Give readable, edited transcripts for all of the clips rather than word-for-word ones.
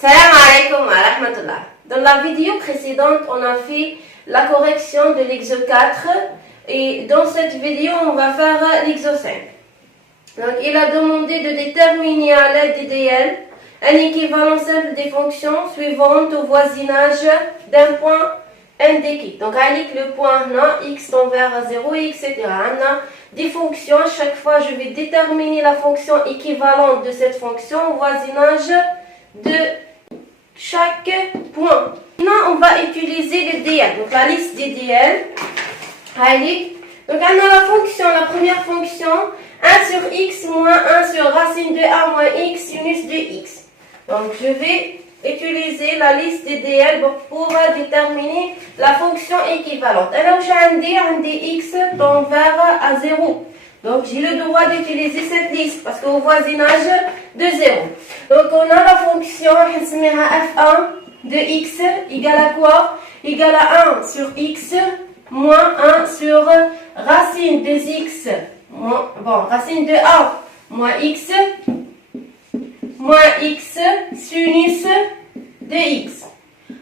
Salam alaikum wa rahmatullah. Dans la vidéo précédente, on a fait la correction de l'exo 4 et dans cette vidéo, on va faire l'exo 5. Donc, il a demandé de déterminer à l'aide d'IDL un équivalent simple des fonctions suivantes au voisinage d'un point indiqué. Donc, avec le point x tend vers 0, etc. On a des fonctions. À chaque fois, je vais déterminer la fonction équivalente de cette fonction au voisinage de chaque point. Maintenant, on va utiliser le DL. Donc, la liste des DL. Allez. Donc, on a la fonction, la première fonction, 1 sur x moins 1 sur racine de a moins x sinus de x. Donc, je vais utiliser la liste des DL pour déterminer la fonction équivalente. Alors, j'ai x tend vers à 0. Donc, j'ai le droit d'utiliser cette liste parce qu'au voisinage de 0. Donc, on a la fonction f1 de x égale à quoi? Égale à 1 sur x moins 1 sur racine de x, racine de a moins x sinus de x.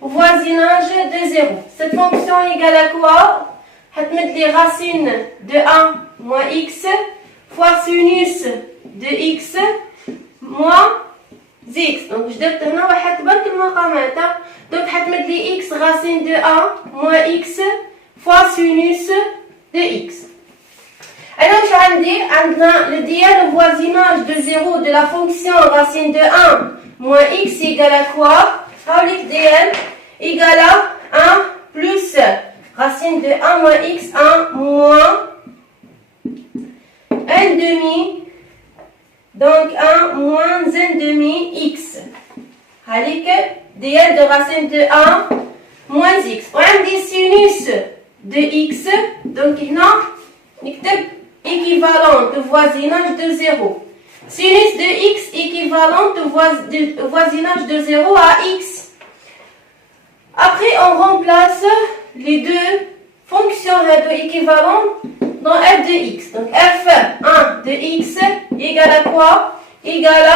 Voisinage de 0. Cette fonction est égale à quoi? On va mettre les racines de 1 moins x fois sinus de x moins x. Donc, je vais maintenant donc, on va mettre les x racine de 1 moins x fois sinus de x. Alors, je vais dire, le DL au voisinage de 0 de la fonction racine de 1 moins x égale à quoi? Le DL égale à 1 plus racine de 1 moins x, 1 moins 1 demi, donc 1 moins 1 demi x. Allez que DL de racine de 1 moins x. On a des sinus de x, donc on équivalent de voisinage de 0. Sinus de x équivalent de voisinage de 0 à x. Après, on remplace les deux fonctions équivalentes dans f de x. Donc, f1 de x égale à quoi? Égale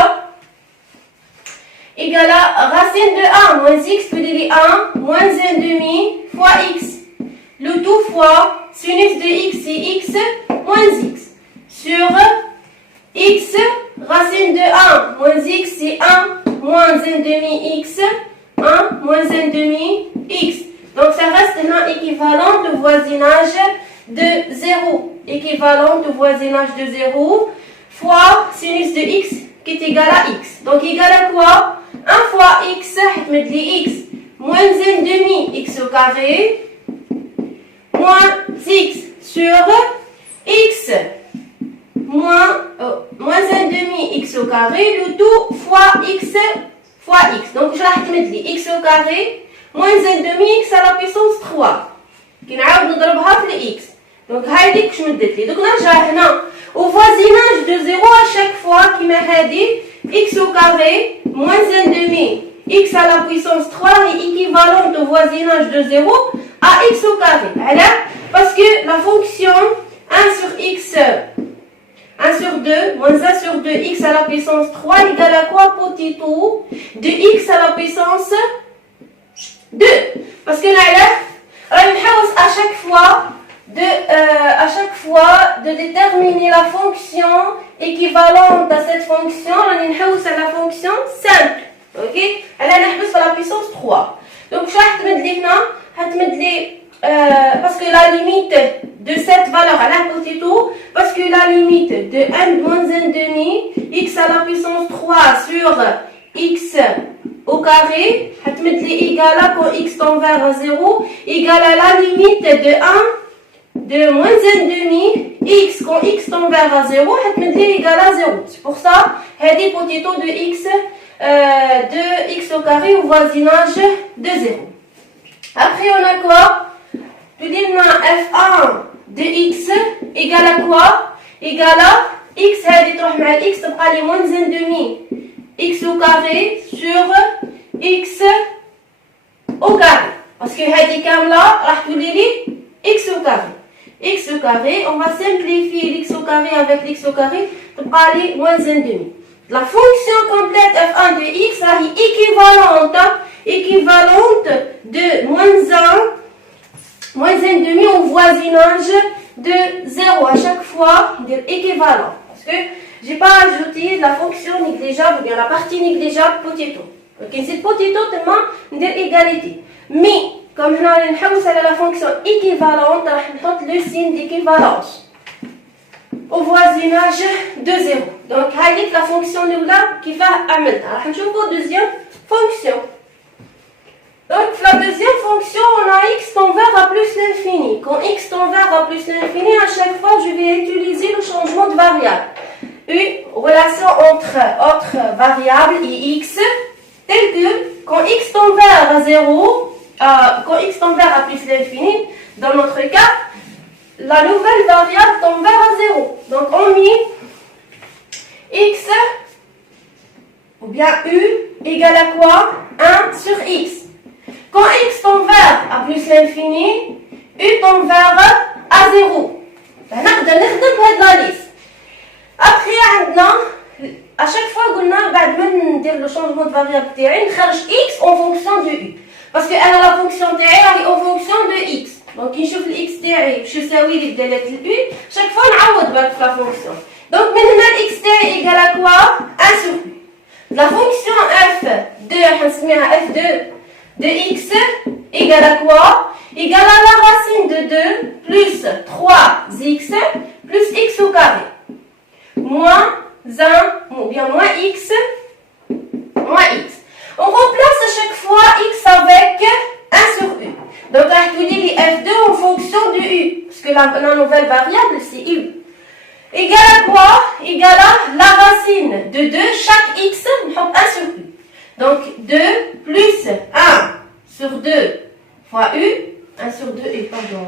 à racine de 1 moins x plus 1 moins 1 demi fois x. Le tout fois sinus de x c'est x moins x. Sur x, racine de 1 moins x c'est 1 moins 1 demi x, 1 moins 1 demi x. Donc ça reste un équivalent de voisinage de 0. Équivalent de voisinage de 0 fois sinus de x qui est égal à x. Donc égal à quoi? 1 fois x, on met les x moins 1 demi x au carré moins x sur x moins 1 demi x au carré, le tout fois x. Donc je vais mettre les x au carré moins 1 demi x à la puissance 3 qui نعاود نضربها في ال x. Donc هايديك واش مدت لي. Donc نرجع هنا au voisinage de 0 à chaque fois كيما هادي x au carré moins 1 demi x à la puissance 3 est équivalente au voisinage de 0 à x au carré. Alors, parce que la fonction 1 sur x 1 sur 2 moins 1 sur 2 x à la puissance 3 égale à quoi, potito? De x à la puissance 2. Parce que là, à chaque fois de déterminer la fonction équivalente à cette fonction, on à la fonction simple. Ok? Elle a la puissance 3. Donc, je vais parce que la limite de cette valeur, elle a côté tout, parce que la limite de 1 moins 1 demi, x à la puissance 3 sur x au carré, égal à quand x tend vers 0, égal à la limite de 1 de moins 1 demi, x quand x tend vers 0, égal à 0. C'est pour ça, il y a des potatoes de x au carré au voisinage de 0. Après, on a quoi? f1 de x égale à quoi? Égale à x, x تبقى لي moins 1 demi x au carré sur x au carré. Parce que هذه كاملة راح تولي لي x au carré. X au carré, on va simplifier l'x au carré avec l'x au carré تبقى لي moins 1 demi. La fonction complète f1 de x est équivalente de moins 1,5 au voisinage de 0 à chaque fois de équivalent. Parce que je n'ai pas ajouté la fonction négligeable ou bien la partie négligeable potato. Donc, c'est potato tellement de égalité. Mais, comme on a la fonction équivalente, on va le signe d'équivalence au voisinage de 0. Donc, c'est la fonction qui va amener. On va la deuxième fonction. Donc, la deuxième fonction, on a x tend vers à plus l'infini. Quand x tend vers à plus l'infini, à chaque fois, je vais utiliser le changement de variable. Une relation entre variable et x, telle que quand x tend vers à 0, quand x tend vers à plus l'infini, dans notre cas, la nouvelle variable tend vers à 0. Donc, on met x, ou bien u, égale à quoi? 1 sur x. Quand x tend vers à plus l'infini, u tend vers à 0. On va faire la liste. Après, à chaque fois, on a le changement de variable on x en fonction de u. Parce que la fonction est en fonction de x. Donc, il chauffe x je sais oui, u. Chaque fois, on a la fonction. Donc, maintenant, x égale à quoi? 1 sur u. La fonction f2 de x égale à quoi? Égale à la racine de 2 plus 3x plus x au carré. Moins 1, ou bien moins x. On remplace à chaque fois x avec 1 sur u. Donc, on va étudier f2 en fonction de u. Parce que la nouvelle variable, c'est u. Égale à quoi? Égale à la racine de 2, chaque x, on met 1 sur u. Donc, 2 plus 1 sur 2 fois u. 1 sur 2, et pardon,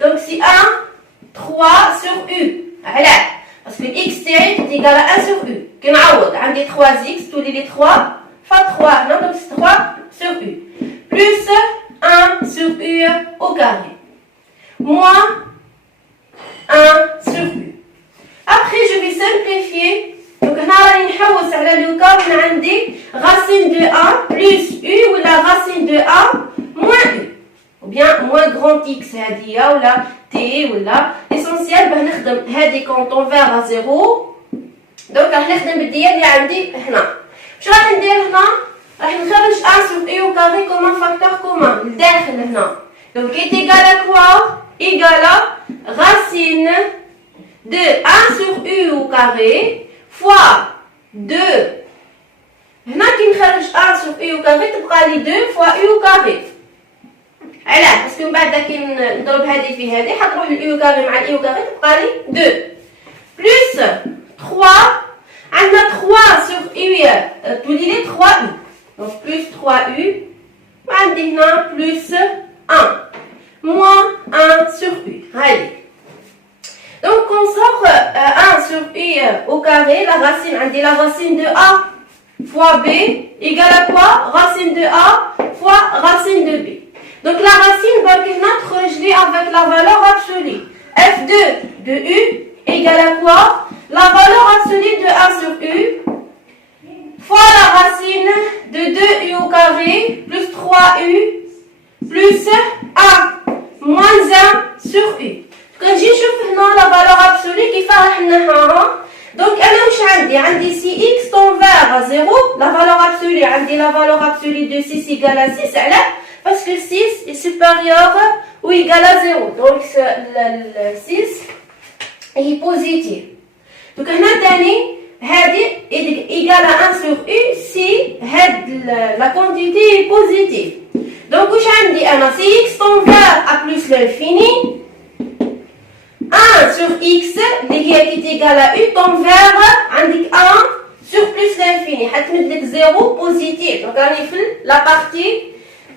donc, c'est 1, 3 sur u. Voilà. Parce que x est égal à 1 sur u. Qu'on a des 3x, tous les 3, fois 3. Non, donc c'est 3 sur u. Plus 1 sur u au carré. Moins 1 sur u. Après, je vais simplifier. Donc, on a le cas où on a des racines de 1 plus u ou la racine de 1 moins u. Ou bien moins grand x, c'est-à-dire ou la t ou la. L'essentiel, quand on vers à 0. Donc, on va faire le ديال اللي عندي هنا. واش راح ندير هنا؟ راح نخرج 1 sur u au carré comme un facteur commun لداخل هنا. Donc, est égal à quoi? Égal à racine de 1 sur u au carré fois 2. هنا كي نخرج 1 sur u au carré تبقى لي 2 fois u au carré. علاه؟ باسكو من بعد كي نضرب هذه في هذه حتروح اليو كاري مع اليو كاري تبقى لي 2 بلس 3 عندنا 3 sur u تولي لي 3 u. Donc plus 3 u وعندي هنا plus 1 moins 1 sur u. هذه. Donc on sort 1 sur u au carré, la racine, عندي la racine de a fois b égale à quoi? Racine de a fois racine de b. Donc la racine va être gelée avec la valeur absolue. F2 de u égale à quoi? La valeur absolue de 1 sur u fois la racine de 2u au carré plus 3u plus 1 moins 1 sur u. Quand j'ai choisi la valeur absolue qui fait donc عندي si x tend vers 0, la valeur absolue de 6 égale à 6, parce que 6 est supérieur ou égal à 0. Donc le 6 est positif. Donc est égal à 1 sur u si la quantité est positive. Donc si x tend vers à plus l'infini, 1 sur x qui est égal à u tend vers 1 sur plus l'infini. هتمد لك 0 positif. Donc on la partie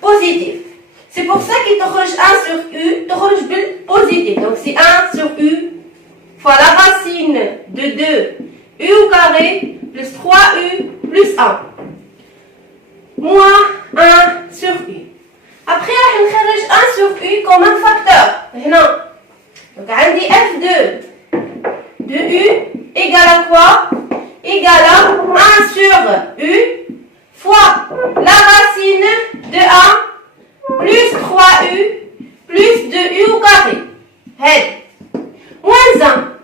positive. C'est pour ça qu'il تخرج 1 sur u تخرج بالpositif. Donc c'est 1 sur u fois la racine de 2 u au carré plus 3u plus 1 moins 1 sur u. Après on نخرج 1 sur u comme un facteur. هنا donc عندي f2 de u égale à quoi? sur U fois la racine de 1 plus 3U plus 2U au carré. هذه moins 1.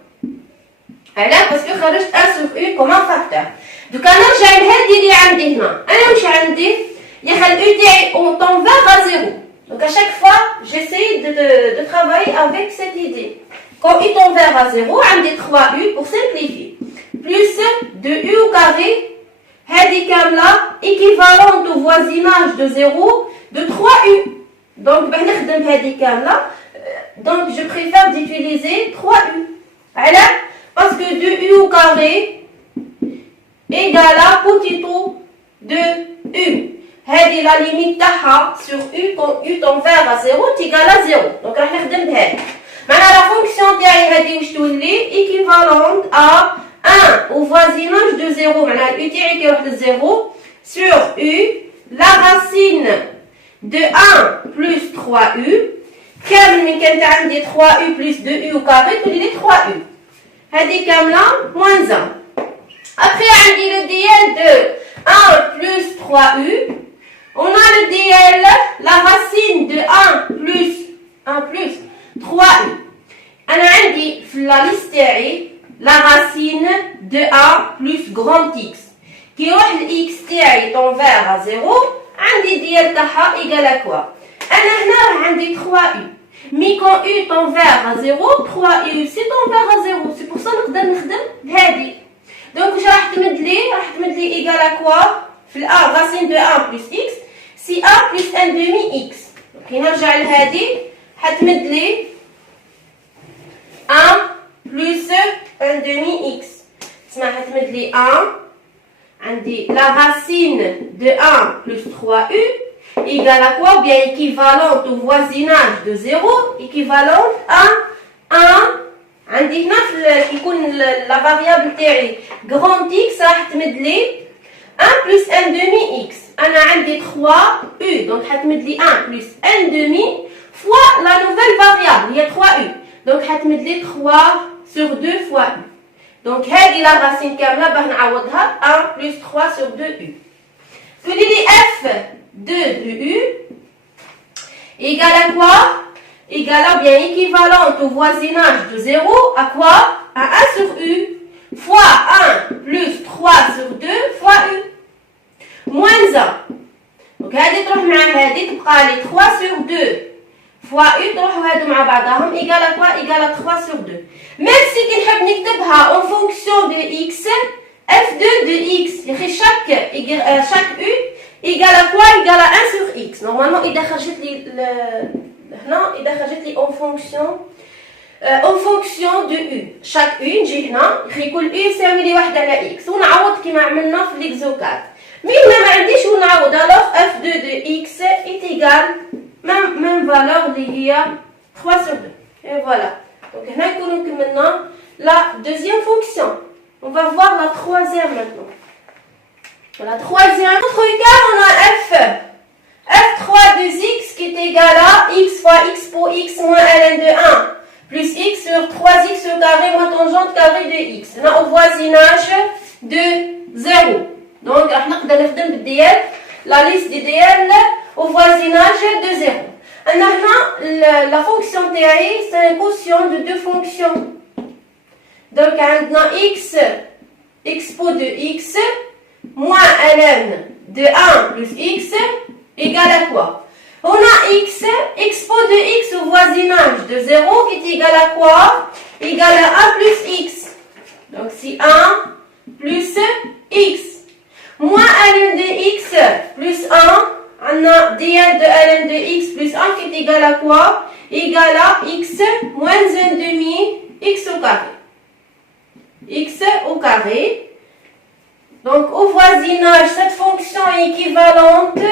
علاش؟ باسكو خرجت 1 sur U comme un facteur. دوكا نرجع لهذه اللي عندي هنا. انا واش عندي؟ يا خل U تاعي tend vers à 0. Donc à chaque fois, j'essaie de travailler avec cette idée. Quand U tend vers à 0, عندي 3U pour simplifier. Plus 2U au carré, هذه كاملة équivalente au voisinage de 0 de 3U. Donc باش نخدم هذه كاملة. Donc je préfère d'utiliser 3U. علاش؟ Parce que 2U au carré égale à petit o de U. هذه la limite تاعها sur U quand U tend vers à 0 égale à 0. Donc راح نخدم بهذه. معناها la fonction تاعي هذه واش تولي équivalente à 1 au voisinage de 0. معناها U تاعي كي يروح ل 0 sur U la racine de 1 plus 3U كامل من كانت عندي 3U plus 2U au carré تولي لي 3U. هذه كاملة moins 1. Après عندي le DL de 1 plus 3U. On a le DL, la racine de 1 plus 3U. أنا عندي في la liste تاعي la racine de 1 plus grand X. كي يروح ل X تاعي tend vers à 0 عندي DL تاعها égal à quoi؟ أنا هنا راح عندي 3U. Mais quand U tend vers à 0, 3U c'est tend vers à 0. C'est pour ça نقدر نخدم بهذه. Donc واش راح تمد لي؟ راح تمد لي égal à quoi؟ في ال 1 racine de 1 plus X سي 1 plus 1 demi X. Donc كي نرجع لهذه حتمد لي 1 plus 1 demi X. تسمى حتمد لي 1 عندي la racine de 1 plus 3U égale à quoi? Bien équivalente au voisinage de 0, équivalente à 1. عندي هنا كي يكون la variable تاعي grand X راح تمد لي 1 plus 1 demi X. أنا عندي 3U donc حتمد لي 1 plus 1 demi fois la nouvelle variable هي 3U. donc حتمد لي 3 sur 2 fois U. donc هذه la racine كاملة باه نعوضها 1 plus 3 sur 2U. تولي لي F de U égale à quoi? Égale à bien équivalente au voisinage de 0 à quoi? À 1 sur U fois 1 plus 3 sur 2 fois U. Moins 1. Donc هذه تروح مع هذه تبقى لي 3 sur 2 fois U تروحوا هادو مع بعضهم égale à quoi? Égale à 3 sur 2. Même si كي نحب نكتبها en fonction de X F2 de X chaque U égale à quoi? Égale à 1 sur X. Normalement إذا خرجت لي هنا إذا خرجت لي en fonction de U. chaque U نجي هنا يكون U يساوي لي 1 على X ونعوض كيما عملنا في l'exocad. Mais هنا ما عنديش ونعوض alors F2 de X est égal même valeur اللي هي 3 sur 2. Et voilà. Donc هنا يكونوا كملنا la deuxième fonction. On va voir la troisième maintenant. La troisième, dans notre cas, on a F3 de X qui est égal à X fois X pour X moins ln de 1 plus X sur 3X au carré moins tangente carré de X. On a au voisinage de 0. Donc, on a la liste des DL au voisinage de 0. La fonction TAI, c'est un quotient de deux fonctions. Donc, on a expo de X moins ln de 1 plus X égale à quoi? On a X, expo de X au voisinage de 0 qui est égal à quoi? Égal à 1 plus X. Donc c'est 1 plus X. Moins ln de X plus 1. On a dl de ln de X plus 1 qui est égal à quoi? Égal à X moins 1 demi X au carré. X au carré. Donc, au voisinage, cette fonction est équivalente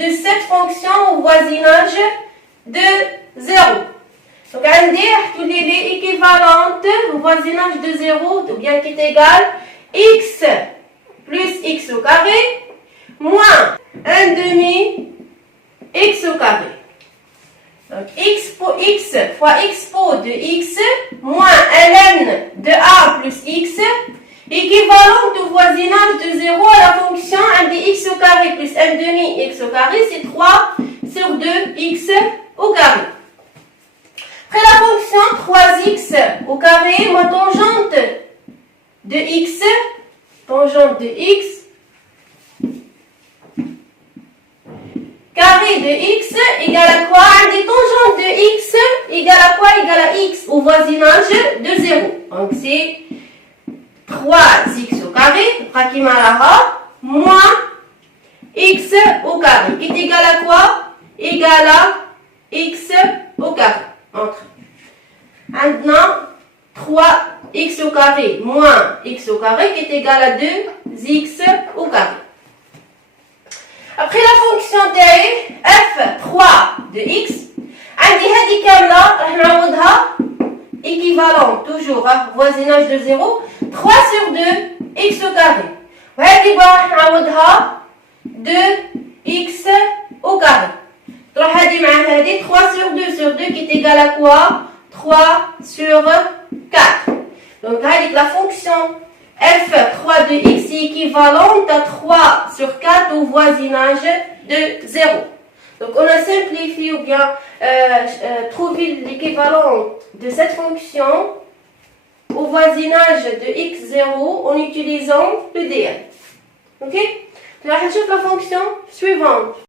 de cette fonction au voisinage de 0. Donc, on dit qu'elle est équivalente au voisinage de 0, ou bien qui est égal x plus x au carré moins 1 demi x au carré. Donc, x fois expo de x moins ln de 1 plus x Équivalente au voisinage de 0 à la fonction 1 de x au carré plus 1 demi x au carré, c'est 3 sur 2 x au carré. Après la fonction 3x au carré, ma tangente de x carré de x égale à quoi? Un des tangentes de x égale à quoi? Égale à x au voisinage de 0. Donc c'est 3x au carré, moins x au carré, qui est égal à quoi? Égal à x au carré. Entre. Maintenant, 3x au carré moins x au carré, qui est égal à 2x au carré. Après la fonction t, f3 de x, عندي هذه كاملة راح نعوضها équivalent toujours voisinage de 0 3 sur 2 x au carré. وهذه راح نعوضها 2x au carré. تروح هذه مع هذه 3 sur 2 qui est égal à quoi? 3 sur 4. Donc هذه la fonction f3 de x est équivalente à 3 sur 4 au voisinage de 0. Donc on a simplifié ou bien trouvé l'équivalent de cette fonction au voisinage de x0 en utilisant le dl. Ok? Donc on va la fonction suivante.